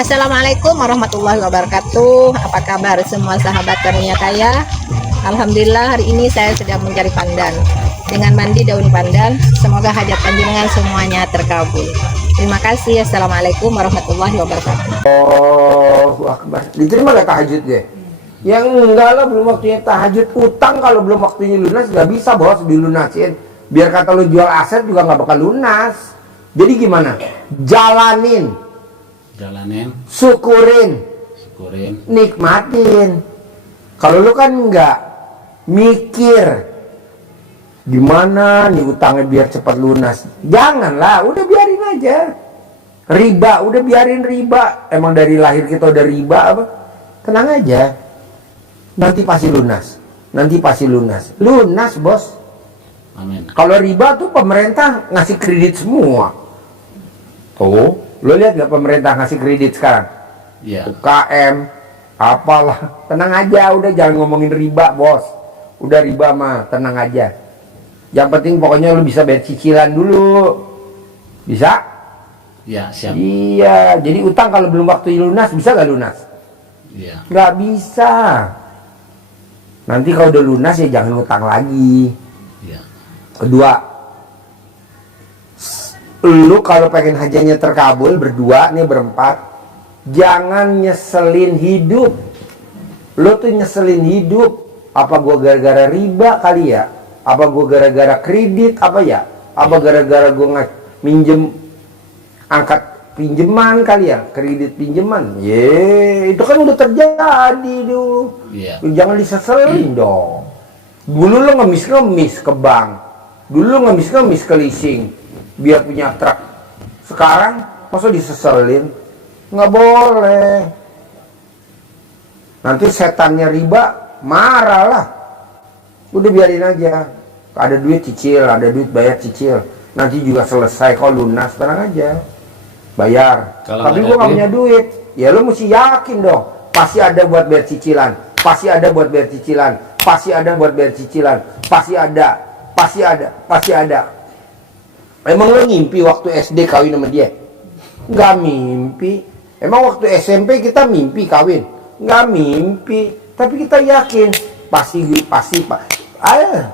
Assalamualaikum warahmatullahi wabarakatuh. Apa kabar semua sahabat karunia kaya? Alhamdulillah hari ini saya sedang mencari pandan. Dengan mandi daun pandan, semoga hajat panjenengan semuanya terkabul. Terima kasih. Assalamualaikum warahmatullahi wabarakatuh. Allahu Akbar. Diterima gak tahajud deh? Yang enggak lah, belum waktunya tahajud. Utang kalau belum waktunya lunas gak bisa bos dilunasin. Biar kata lu jual aset juga gak bakal lunas. Jadi gimana? Jalanin, syukurin, nikmatin. Kalau lu kan enggak mikir gimana nih utangnya biar cepat lunas, janganlah, udah biarin aja. Riba, udah biarin riba. Emang dari lahir kita udah riba apa? Tenang aja, nanti pasti lunas. Nanti pasti lunas. Lunas bos. Amin. Kalau riba tuh pemerintah ngasih kredit semua. Tuh, lo lihat gak pemerintah ngasih kredit sekarang? Iya. UKM, apalah. Tenang aja, udah jangan ngomongin riba bos. Udah riba mah, tenang aja. Yang penting pokoknya lo bisa bayar cicilan dulu. Bisa? Iya, siap. Iya, jadi utang kalau belum waktu lunas, bisa gak lunas? Iya. Gak bisa. Nanti kalau udah lunas ya jangan utang lagi. Iya. Kedua, lu kalau pengen hajatnya terkabul berdua nih berempat, jangan nyeselin hidup. Lu tuh nyeselin hidup. Apa gua gara-gara riba kali ya? Apa gua gara-gara kredit apa ya? Apa gara-gara gua minjem angkat pinjaman kali ya? Kredit pinjaman. Itu kan udah terjadi dulu. Iya. Jangan diseselin dong. Dulu lu ngemis-ngemis ke bank. Dulu lu ngemis-ngemis ke leasing biar punya truk. Sekarang masa diseselin? Nggak boleh. Nanti setannya riba marah lah. Udah biarin aja. Ada duit cicil, ada duit bayar cicil. Nanti juga selesai kok lunas, tenang aja. Bayar. Kalau Tapi ada gua nggak duit? punya duit. Ya lu mesti yakin dong. Pasti ada buat bayar cicilan. Pasti ada buat bayar cicilan. Pasti ada buat bayar cicilan. Pasti ada. Pasti ada. Pasti ada. Emang lo ngimpi waktu SD kawin sama dia? Nggak mimpi. Emang waktu SMP kita mimpi kawin? Nggak mimpi. Tapi kita yakin pasti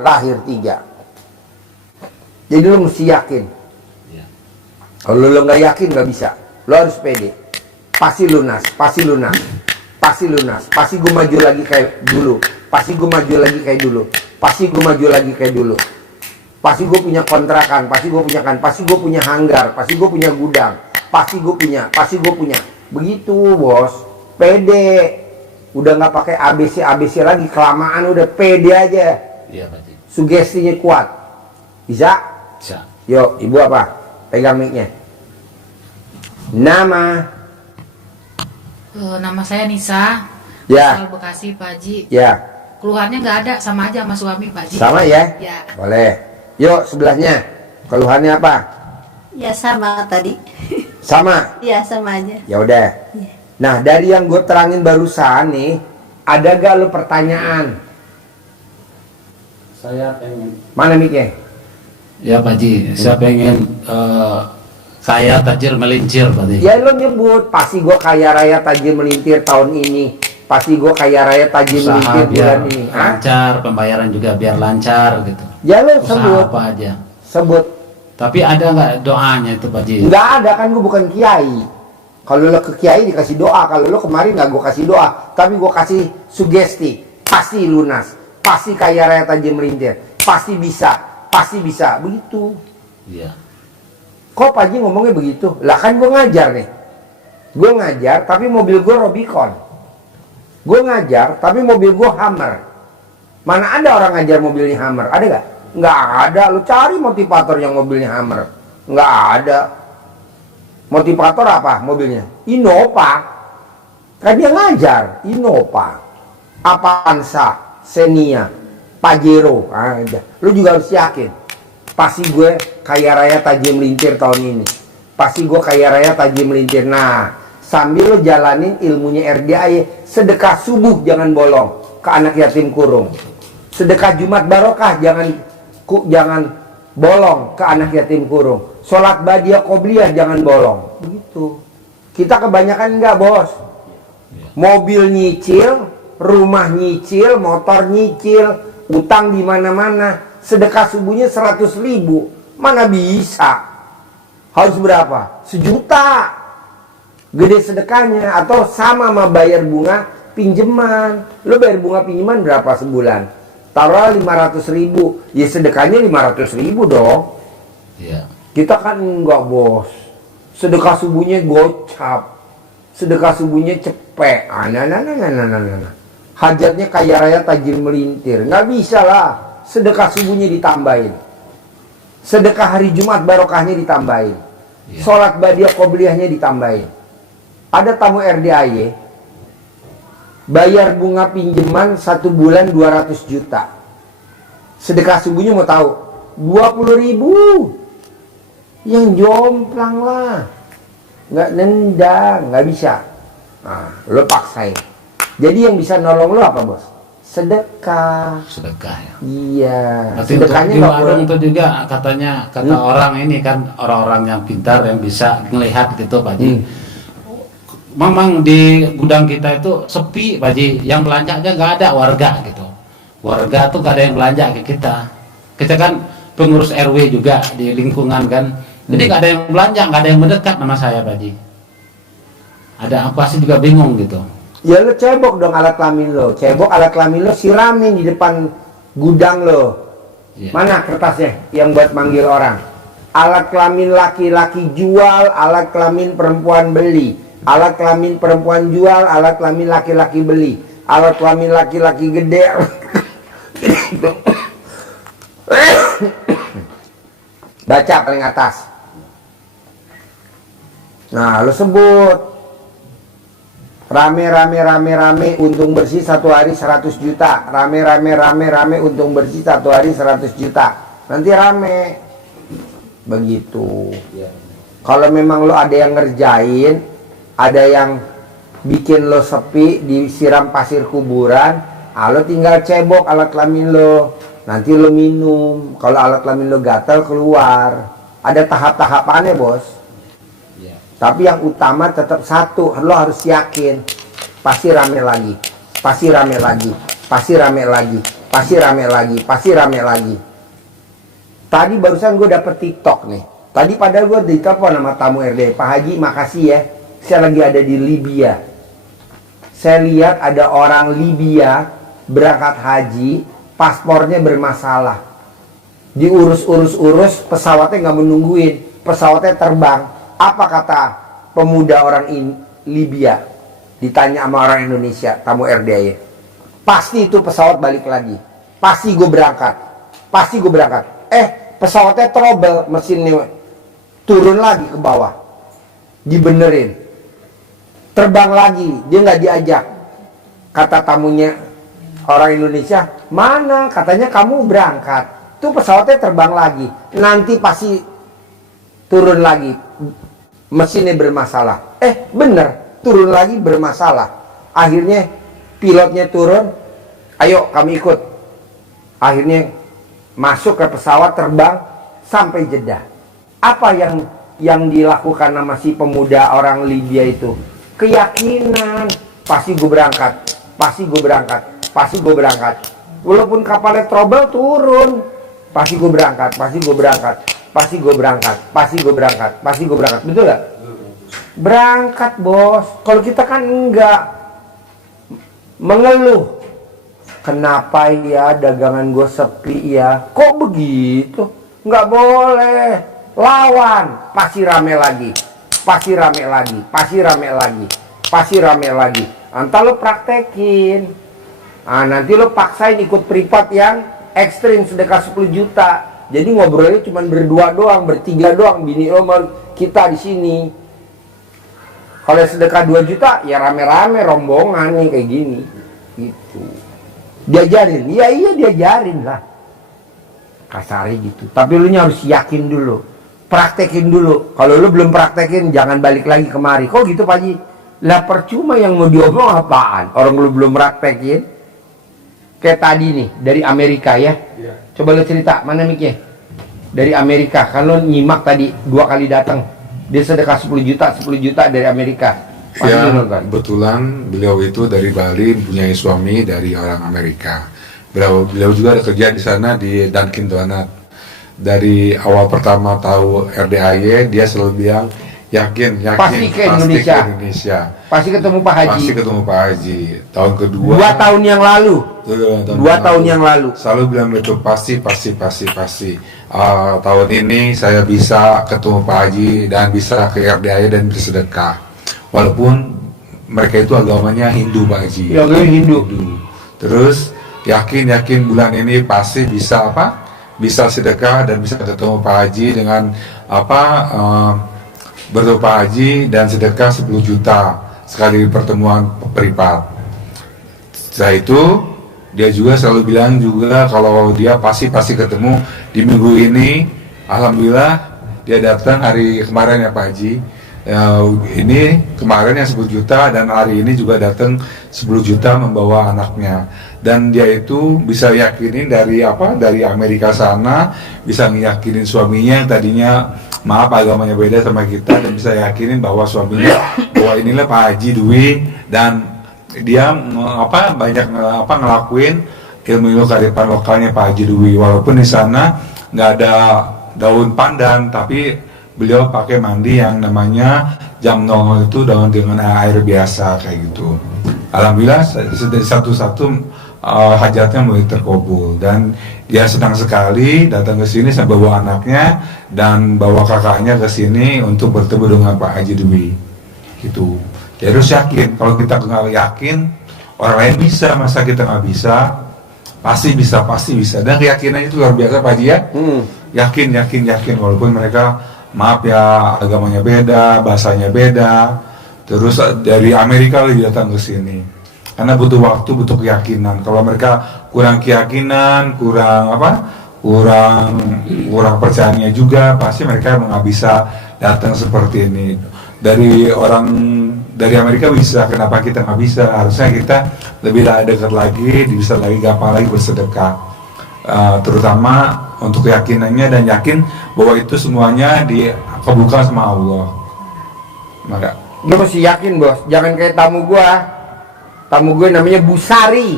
lahir 3. Jadi lo mesti yakin. Iya. Kalau lo nggak yakin nggak bisa. Lo harus pede. Pasti lunas. Pasti lunas. Pasti lunas. Pasti gue maju lagi kayak dulu. Pasti gue maju lagi kayak dulu. Pasti gue maju lagi kayak dulu. Pasti gue punya kontrakan, pasti gue punya kan, pasti gue punya hanggar, pasti gue punya gudang, pasti gue punya. Begitu bos, pede. Udah nggak pakai ABC lagi, kelamaan udah pede aja. Iya, Pak Ji. Sugestinya kuat. Bisa? Bisa. Yuk, ibu apa? Pegang mic-nya. Nama? Nama saya Nisa. Ya. Asal Bekasi, Pak Ji. Ya. Keluhannya nggak ada, sama aja sama suami, Pak Ji. Sama ya? Ya. Boleh. Yuk, sebelahnya. Keluhannya apa? Ya sama tadi. Sama? Ya sama aja. Ya udah. Ya. Nah, dari yang gue terangin barusan nih, ada gak lu pertanyaan? Saya pengen. Mana mic-nya? Ya, Pak Ji. Saya pengen kaya tajir melincir, Pak Ji. Ya lu nyebut, pasti gue kaya raya tajir melintir tahun ini. Pasti gue kaya raya tajir Usaha melintir biar bulan ini. Hah? lancar, pembayaran juga biar lancar gitu. Ya lu Usaha sebut. apa aja. Sebut. Tapi ada nggak doanya itu, Pak Ji? Nggak ada, kan gue bukan kiai. Kalau lo ke kiai dikasih doa. Kalau lo kemarin nggak gue kasih doa, tapi gue kasih sugesti. Pasti lunas. Pasti kaya raya tajir melintir. Pasti bisa. Pasti bisa. Begitu. Iya. Kok Pak Ji ngomongnya begitu? Lah kan gue ngajar nih. Gue ngajar tapi mobil gue Robicon. Gue ngajar tapi mobil gue Hummer. Mana ada orang ngajar mobilnya Hummer? Ada gak? Nggak ada. Lu cari motivator yang mobilnya Hummer. Nggak ada. Motivator apa mobilnya? Innova. Kan dia ngajar. Innova, Avanza, Xenia, Pajero. Aja. Lu juga harus yakin. Pasti gue kaya raya tajir melintir tahun ini. Pasti gue kaya raya tajir melintir. Nah, sambil lo jalanin ilmunya RDA, sedekah subuh jangan bolong ke anak yatim kurung. Sedekah Jumat barokah jangan bolong ke anak yatim kurung. Sholat badiah qobliyah jangan bolong. Begitu. Kita kebanyakan enggak, bos. Mobil nyicil, rumah nyicil, motor nyicil, utang di mana-mana. Sedekah subuhnya 100.000, mana bisa? Harus berapa? 1 juta. Gede sedekahnya. Atau sama bayar bunga pinjaman. Lo bayar bunga pinjaman berapa sebulan? Taruh 500.000, ya sedekahnya 500.000 dong. Iya. Kita kan enggak, bos. Sedekah subuhnya gocap, sedekah subuhnya cepet. Nah. Hajatnya kaya raya tajir melintir. Nggak bisa lah. Sedekah subuhnya ditambahin. Sedekah hari Jumat barokahnya ditambahin. Iya. Sholat badiah qobliyahnya ditambahin. Ada tamu RDAY bayar bunga pinjaman 1 bulan 200 juta. Sedekah subuhnya mau tahu? 20.000. Yang jomplang lah. Nggak nendang, nggak bisa. Nah, lo paksain. Jadi yang bisa nolong lo apa, bos? Sedekah. Sedekah ya. Iya. Berarti Sedekahnya di nggak warung boleh. itu juga katanya kata orang ini kan orang-orang yang pintar yang bisa melihat gitu Pak Haji. Memang di gudang kita itu sepi Pak Haji, yang belanja aja nggak ada warga gitu. Warga tuh nggak ada yang belanja ke kita. Kita kan pengurus RW juga di lingkungan kan. Jadi nggak ada yang belanja, nggak ada yang mendekat nama saya Pak Haji. Ada apa sih juga bingung gitu. Ya lo cebok dong alat kelamin lo. Cebok alat kelamin lo, siramin di depan gudang lo. Iya. Mana kertasnya yang buat manggil orang? Alat kelamin laki-laki jual, alat kelamin perempuan beli. Alat kelamin perempuan jual, alat kelamin laki-laki beli. Alat kelamin laki-laki gede. Baca paling atas. Nah, lo sebut rame untung bersih 1 hari 100 juta. Rame untung bersih 1 hari 100 juta. Nanti rame. Begitu. Kalau memang lo ada yang ngerjain, ada yang bikin lo sepi, disiram pasir kuburan, lo tinggal cebok alat kelamin lo. Nanti lo minum. Kalau alat kelamin lo gatal keluar. Ada tahap-tahapannya, bos. Tapi yang utama tetap satu, lo harus yakin pasti rame lagi, pasti rame lagi, pasti rame lagi, pasti rame lagi, pasti rame lagi. Tadi barusan gue dapet TikTok nih. Tadi padahal gue ditelepon sama tamu RD, Pak Haji makasih ya, saya lagi ada di Libya. Saya lihat ada orang Libya berangkat haji, paspornya bermasalah. Diurus-urus, pesawatnya nggak menungguin, pesawatnya terbang. Apa kata pemuda orang Libya? Ditanya sama orang Indonesia, tamu RDAY. Pasti itu pesawat balik lagi. Pasti gue berangkat. Pasti gue berangkat. Pesawatnya trouble, mesinnya turun lagi ke bawah. Dibenerin. Terbang lagi, dia nggak diajak. Kata tamunya orang Indonesia, mana? Katanya kamu berangkat. Tuh pesawatnya terbang lagi. Nanti pasti turun lagi. Mesinnya bermasalah. Bener, turun lagi bermasalah. Akhirnya pilotnya turun, ayo kami ikut. Akhirnya masuk ke pesawat, terbang sampai Jeddah. Apa yang dilakukan sama si pemuda orang Libya itu? Keyakinan. Pasti gue berangkat, pasti gue berangkat, pasti gue berangkat. Walaupun kapalnya trouble, turun. Pasti gue berangkat, pasti gue berangkat. Pasti gue berangkat, pasti gue berangkat, pasti gue berangkat. Betul gak? Berangkat, bos. Kalau kita kan enggak, mengeluh. Kenapa ya dagangan gue sepi ya? Kok begitu? Nggak boleh. Lawan. Pasti rame lagi. Pasti rame lagi. Pasti rame lagi. Pasti rame lagi. Entar lo praktekin. Nanti lo paksain ikut privat yang ekstrim sedekah 10 juta. Jadi ngobrolnya cuma berdua doang, bertiga doang, bini lo sama kita di sini. Kalau sedekah 2 juta, ya rame-rame rombongan nih kayak gini. Gitu. Diajarin, iya diajarin lah. Kasarnya gitu. Tapi lu harus yakin dulu, praktekin dulu. Kalau lu belum praktekin, jangan balik lagi kemari. Kok gitu Pak Haji? Lah percuma yang mau diomong apaan? Orang lu belum praktekin. Kayak tadi nih, dari Amerika ya. Coba lu cerita, mana mic-nya? Dari Amerika, kan lu nyimak tadi 2 kali datang. Dia sedekah 10 juta dari Amerika. Pasti Ya, lu nonton. kebetulan beliau itu dari Bali, mempunyai suami dari orang Amerika. Beliau juga ada kerja di sana di Dunkin Donut. Dari awal pertama tahu RDAY, dia selalu bilang yakin, Pasti ke Indonesia. Pasti ketemu Pak Haji. Pasti ketemu Pak Haji. Tahun kedua. 2 tahun yang lalu. 2 tahun yang lalu. Selalu bilang itu pasti. Tahun ini saya bisa ketemu Pak Haji dan bisa ke RDAY dan bersedekah. Walaupun mereka itu agamanya Hindu, Pak Haji. Ya, agamanya Hindu. Terus yakin bulan ini pasti bisa bisa sedekah dan bisa ketemu Pak Haji dengan bertemu Pak Haji dan sedekah 10 juta sekali pertemuan privat. Setelah itu dia juga selalu bilang juga kalau dia pasti ketemu di minggu ini. Alhamdulillah dia datang hari kemarin ya Pak Haji. Ini kemarin yang 10 juta dan hari ini juga datang 10 juta membawa anaknya, dan dia itu bisa yakinin dari Amerika sana, bisa ngiyakinin suaminya yang tadinya maaf agamanya beda sama kita, dan bisa yakinin bahwa suaminya bahwa inilah Pak Haji Dwi, dan dia banyak ngelakuin ilmu kearifan lokalnya Pak Haji Dwi, walaupun di sana nggak ada daun pandan, tapi beliau pakai mandi yang namanya jam nongol itu dengan air biasa kayak gitu. Alhamdulillah satu-satu hajatnya mulai terkabul, dan dia senang sekali datang ke sini sampai bawa anaknya dan bawa kakaknya ke sini untuk bertemu dengan Pak Haji Dwi gitu. Jadi harus yakin, kalau kita nggak yakin orang lain bisa, masa kita nggak bisa? Pasti bisa, dan keyakinan itu luar biasa Pak Haji ya. Yakin walaupun mereka maaf ya agamanya beda, bahasanya beda, terus dari Amerika lagi datang ke sini, karena butuh waktu, butuh keyakinan. Kalau mereka kurang keyakinan, kurang percayanya juga, pasti mereka nggak bisa datang seperti ini. Dari Amerika bisa, kenapa kita nggak bisa? Harusnya kita lebih dekat lagi, bisa lagi gampang lagi bersedekah. Terutama untuk keyakinannya, dan yakin bahwa itu semuanya dikabulkan sama Allah. Maka Lu mesti yakin bos, jangan kayak tamu gue namanya Busari,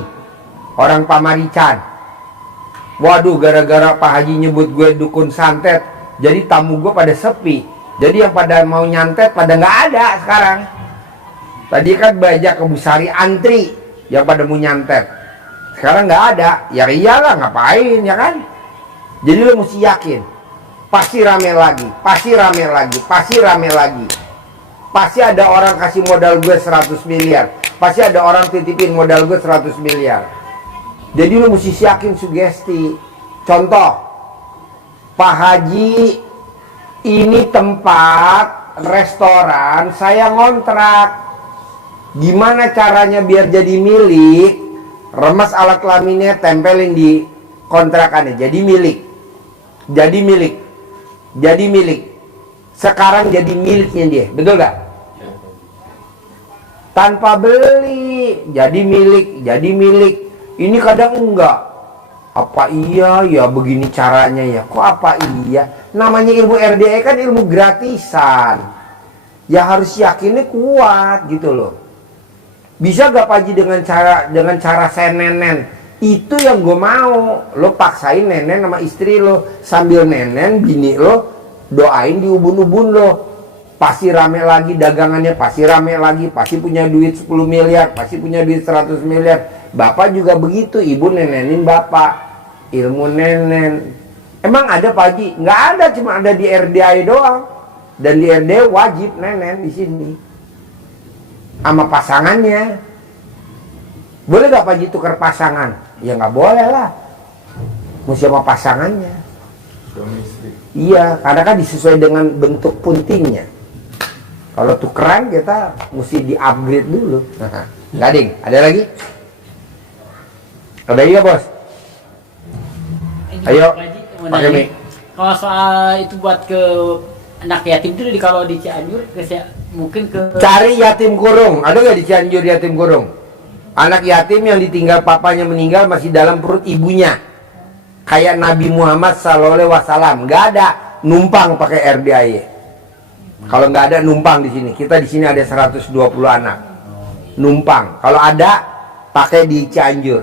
orang Pamarican. Waduh, gara-gara Pak Haji nyebut gue dukun santet, jadi tamu gue pada sepi. Jadi yang pada mau nyantet pada nggak ada sekarang. Tadi kan banyak ke Busari antri yang pada mau nyantet, sekarang nggak ada. Ya iyalah, ngapain ya kan. Jadi lo mesti yakin, pasti rame lagi. Pasti ada orang kasih modal gue 100 miliar. Pasti ada orang titipin modal gue 100 miliar. Jadi lo mesti yakin sugesti. Contoh, Pak Haji, ini tempat restoran saya ngontrak. Gimana caranya biar jadi milik? Remas alat kelaminnya, tempelin di kontrakannya, jadi milik. Sekarang jadi miliknya dia, betul gak? Tanpa beli, jadi milik. Ini kadang enggak. Apa iya ya begini caranya ya? Kok apa iya? Namanya ilmu RDA kan ilmu gratisan. Ya harus yakinnya kuat gitu loh. Bisa gak Pak Haji dengan cara saya nenen? Itu yang gue mau. Lo paksain nenen sama istri lo, sambil nenen bini lo doain di ubun-ubun lo. Pasti rame lagi dagangannya, pasti rame lagi, pasti punya duit 10 miliar, pasti punya duit 100 miliar. Bapak juga begitu, ibu nenenin bapak. Ilmu nenen. Emang ada Pak Haji? Nggak ada, cuma ada di RDA doang. Dan di RDA wajib nenen di sini. Sama pasangannya. Boleh gak Pak Haji tukar pasangan? Ya nggak boleh lah. Mesti sama pasangannya. Iya, karena kan disesuai dengan bentuk puntingnya. Kalau tukeran kita mesti di-upgrade dulu. Gading, ada lagi? Ada iya bos? Ayo, pakai mic. Kalau soal itu buat ke anak yatim itu kalau di Cianjur mungkin ke Cari yatim kurung. Ada nggak di Cianjur yatim kurung? Anak yatim yang ditinggal papanya meninggal masih dalam perut ibunya. Kayak Nabi Muhammad SAW. Nggak ada, numpang pakai RDAY. Kalau nggak ada numpang di sini. Kita di sini ada 120 anak. Numpang. Kalau ada pakai di Cianjur.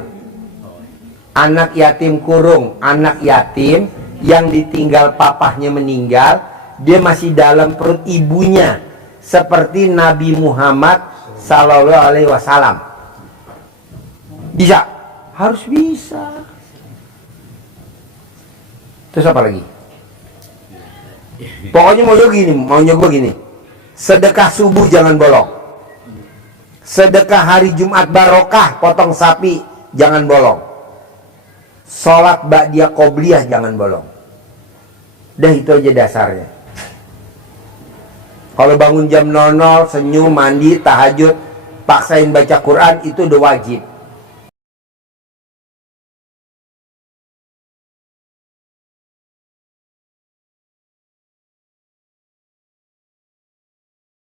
Anak yatim kurung, anak yatim yang ditinggal papahnya meninggal, dia masih dalam perut ibunya, seperti Nabi Muhammad Sallallahu Alaihi Wasallam. Bisa? Harus bisa. Terus apa lagi? Pokoknya maunya gue gini. Sedekah subuh jangan bolong. Sedekah hari Jumat barokah, potong sapi jangan bolong. Sholat ba'diyah qobliyah jangan bolong. Dah itu aja dasarnya. Kalau bangun jam 00, senyum, mandi, tahajud, paksain baca Quran, itu udah wajib.